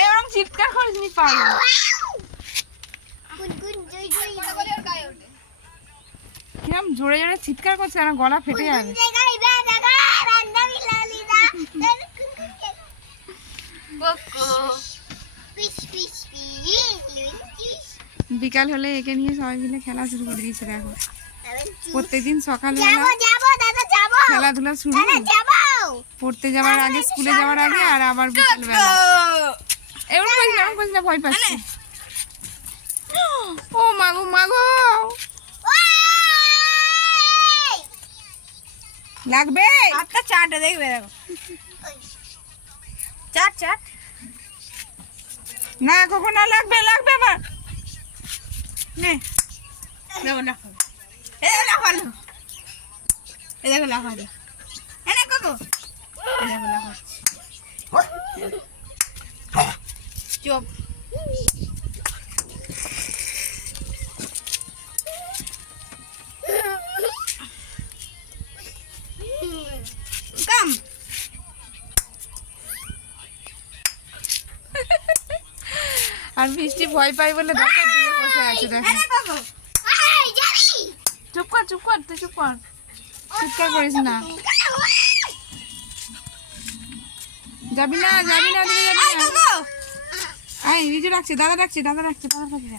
এরকম চিৎকার করিস নি কিরম জোরে জোরে চিৎকার করছে গলা ফেটে যাবে। বিকাল হলে একে নিয়ে সবাই মিলে খেলা শুরু করে দিয়েছে দেখো। প্রত্যেকদিন সকালবেলা খেলাধুলা শুরু। পড়তে যাওয়ার আগে স্কুলে যাওয়ার আগে আর আবার বিকেলবেলা। এমন করিস না এমন করিস না ভয় পাচ্ছি। ও মাগো মাগো লাগবে? হাতটা চাটে দেখবে দেখো। চাট চাট না কখন না লাগবে লাগবে আমার নে। দেখো লাফাবে এ লাফালো। এ দেখো লাফালো। এ না কোকো চুপ আর বৃষ্টি ভয় পাই বলে দরকার দিয়ে বসে আছে দেখো। চুপ কর চুপ কর তুই চুপ কর। চিৎকার করিস না। যাবি না যাবি না ওদিকে যাবি আয় না কোকো আয় রিজু রাখছে দাদা রাখছে দাদা রাখছে দাদা রাখছে।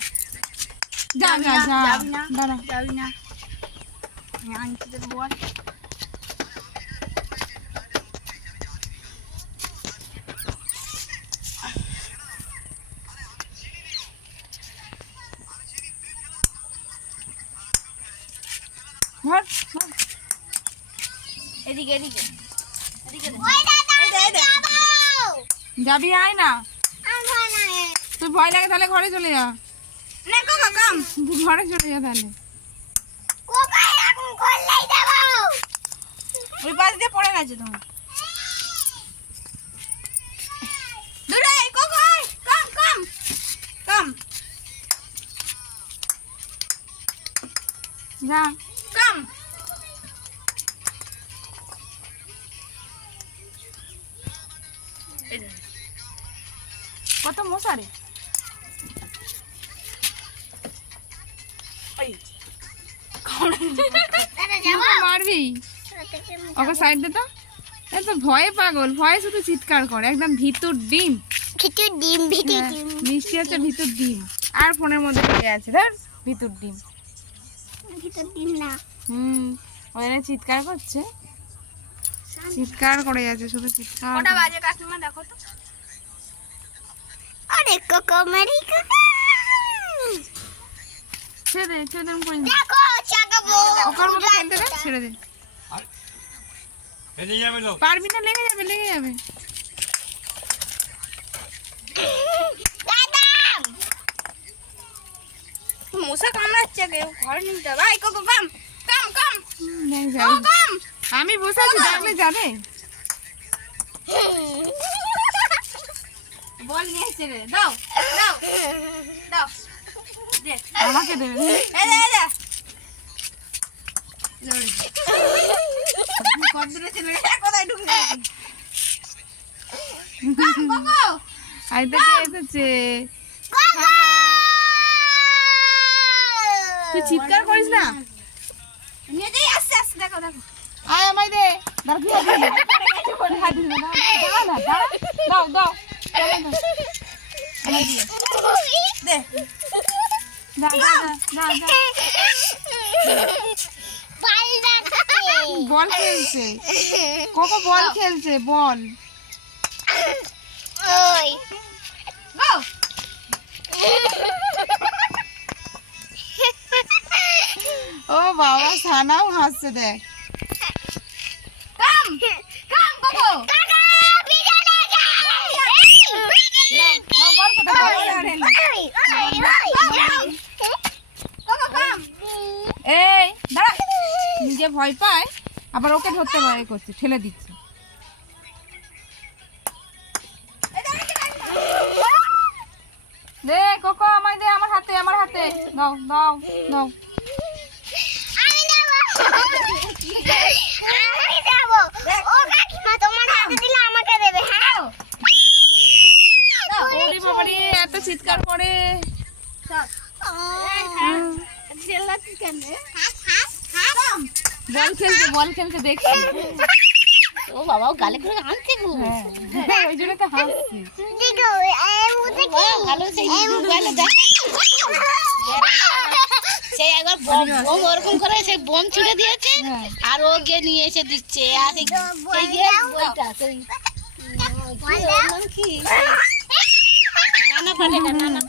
যা যা যাবি যা না, যাবি না। দাঁড়া। যাবি না। আংটিতে বল ধর ধর। এদিকে এদিকে। এদিকে দে। যাবি আয় না। তুই ভয় লাগে। তাহলে ঘরে চলে যা। কাম ঘরে চলে যা তাহলে। ওই পাশ দিয়ে পড়ে গেছে তোমার। দূরে কত মশারে? ওই। মারবি। ওকে সাইড দে তো। এ ভয়ে পাগল ভয়ে শুধু চিৎকার করে একদম ভিতর ডিম। হ্যাঁ, মিষ্টি হচ্ছে ভিতর ডিম। আর ফোনের মধ্যে লেগে আছে? ধর ভিতর ডিম। হুম ওই চিৎকার করছে। চিৎকার করে যাচ্ছে শুধু চিৎকার করে। বাজে কাকিমা দেখো তো। আরে কোকো মারি ছেড়ে দে ছেড়ে দে আমি দেখো চাকাবো ওকার মতো খেলতে দে ছেড়ে দে। এদিকে যাবে লোক পারবি না লেগে যাবে লেগে যাবে। মশা কামড়াচ্ছে কেউ ঘরে নিতে আয় কোকো কাম কাম কাম। কাম আমি বসে আছি ডাকলে যাবে বল নিয়ে এসে রে দাও দাও দাও আমাকে দেবে এসেছে। তুই চিৎকার করিস না? নিয়ে যাই আস্তে আস্তে দেখো দেখো। আয় আমায় দে। দাও দাও। বল খেলছে। কোকো বল খেলছে বল। ও বাবা সানাও হাসছে দেখ। এই দাঁড়া। নিজে ভয় পায় আবার ওকে ধরতে ভয় করছে ঠেলে দিচ্ছে। দে কোকো আমায় দে আমার হাতে আমার হাতে। দাও দাও দাও। আমাকে দেবে হ্যাঁ ওরে বাবারে এত চিৎকার করে চল হুম। চেল্লাচ্ছিস কেন রে? হাস হাস হাস বল খেলতে বল খেলতে দেখছি। ও বাবা ও গালে করে গো। হ্যাঁ। ওই জন্য তো হাসছি। ভালো সেই একবার বোম বোম ওরকম করে সেই বোম ছুড়ে দিয়েছে হ্যাঁ। আর ও গিয়ে নিয়ে এসে দিচ্ছে। আর সেই সেই যে বইটা সেই কি নানা নানা